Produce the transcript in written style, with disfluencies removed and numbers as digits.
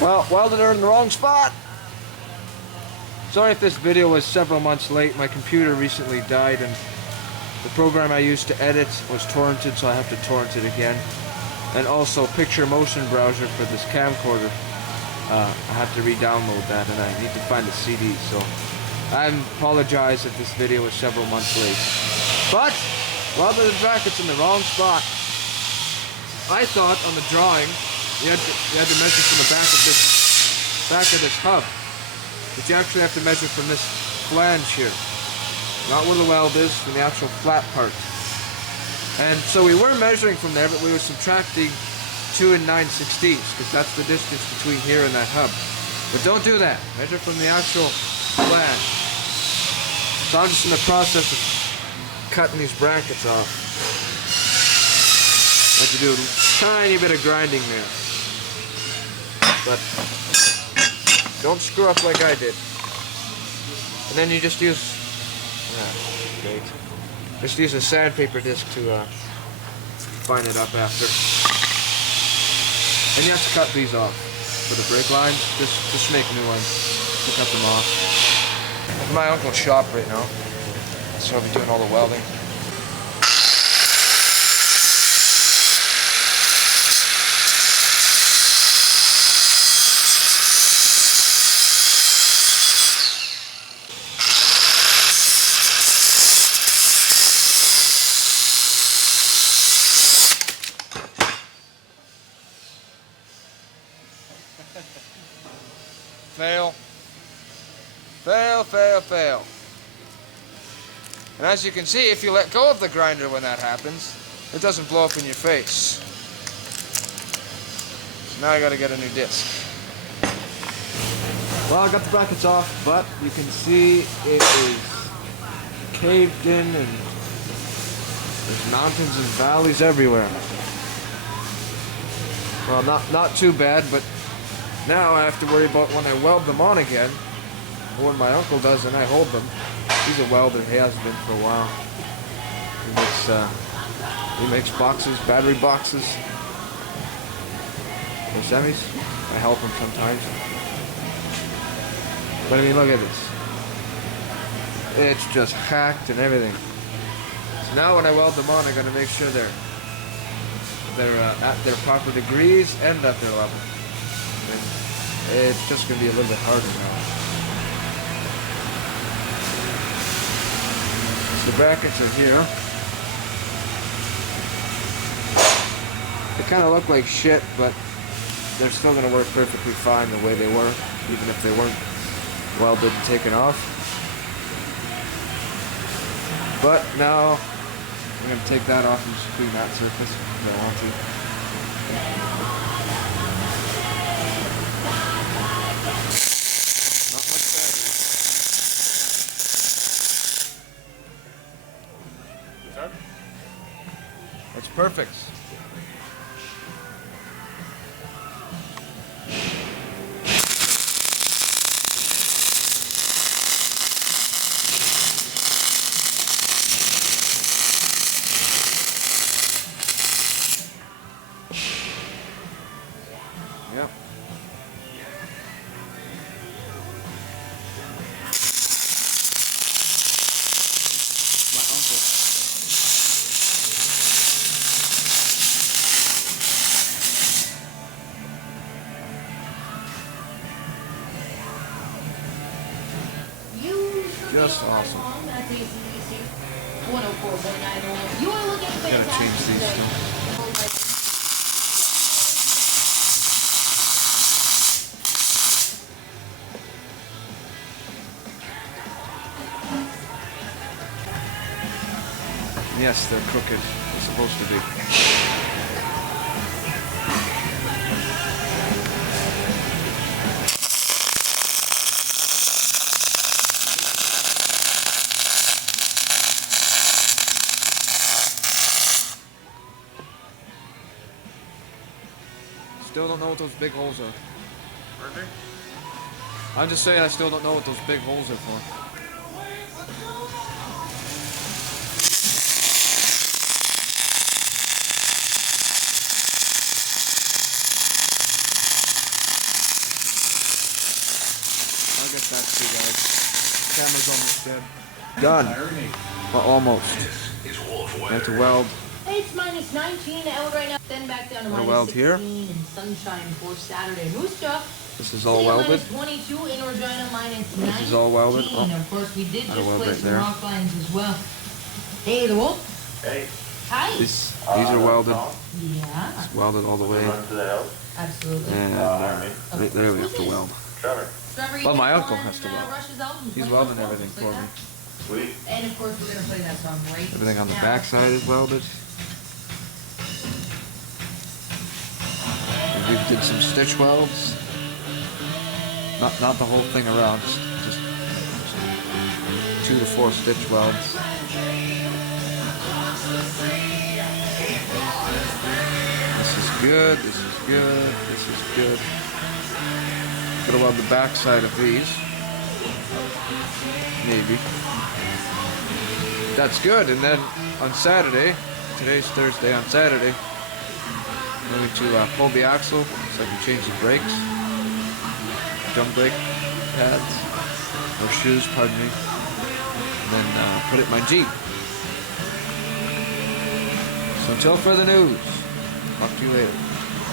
Well, welded her in the wrong spot. Sorry if this video was several months late. My computer recently died and the program I used to edit was torrented, so I have to torrent it again. And also Picture Motion browser for this camcorder. I have to re-download that and I need to find a CD, so I apologize if this video was several months late. But welded the brackets in the wrong spot. I thought on the drawing you had to measure from the back of this hub. But you actually have to measure from this flange here. Not where the weld is, from the actual flat part. And so we were measuring from there, but we were subtracting 2 9/16, because that's the distance between here and that hub. But don't do that. Measure from the actual flange. So I'm just in the process of cutting these brackets off. I have to do a tiny bit of grinding there. But don't screw up like I did. And then you just use, great. Just use a sandpaper disc to fine it up after. And you have to cut these off for the brake lines. Just make new ones. To cut them off. I'm in my uncle's shop right now, so I'll be doing all the welding. Fail. Fail, fail, fail. And as you can see, if you let go of the grinder when that happens, it doesn't blow up in your face. So now I gotta get a new disc. Well, I got the brackets off, but you can see it is caved in and there's mountains and valleys everywhere. Well, not too bad, but now I have to worry about when I weld them on again, or when my uncle does and I hold them. He's a welder, he has been for a while. He makes boxes, battery boxes, for semis. I help him sometimes. But I mean, look at this. It's just hacked and everything. So now when I weld them on, I gotta make sure they're at their proper degrees and at their level. It's just going to be a little bit harder now. So the brackets are here. They kind of look like shit, but they're still going to work perfectly fine the way they were, even if they weren't welded and taken off. But now I'm going to take that off and just clean that surface if I want to. That's perfect. Yep. Just awesome. Gotta change these too. Yes, they're crooked. They're supposed to be. Still don't know what those big holes are. Pardon? I'm just saying I still don't know what those big holes are for. back to you guys. Camera's almost dead. Done. Well, almost. I have to weld. Hey, it's minus 19 out right now. Then back down to minus 16 and sunshine for Saturday. Moose Jaw. This is all welded. Minus 22 in Regina, minus 19. This is all welded. Oh. Of course, we did just weld place right some there. rock lines as well. Hey, the wolf. Hey. Hi. These are welded. Yeah. It's welded all the way. Absolutely. And right there we have to weld. Trevor. Well, my uncle has to weld. He's welding everything for me. Sweet. And of course, we're going to play that song right Everything on the now. back side is welded. We did some stitch welds. Not the whole thing around, just 2 to 4 stitch welds. This is good, this is good, this is good. Gotta weld the back side of these. Maybe. That's good, and then on Saturday, today's Thursday, on Saturday, I'm going to pull the axle so I can change the brakes. Drum brake pads, or shoes, pardon me, and then put it in my Jeep. So until further news, talk to you later.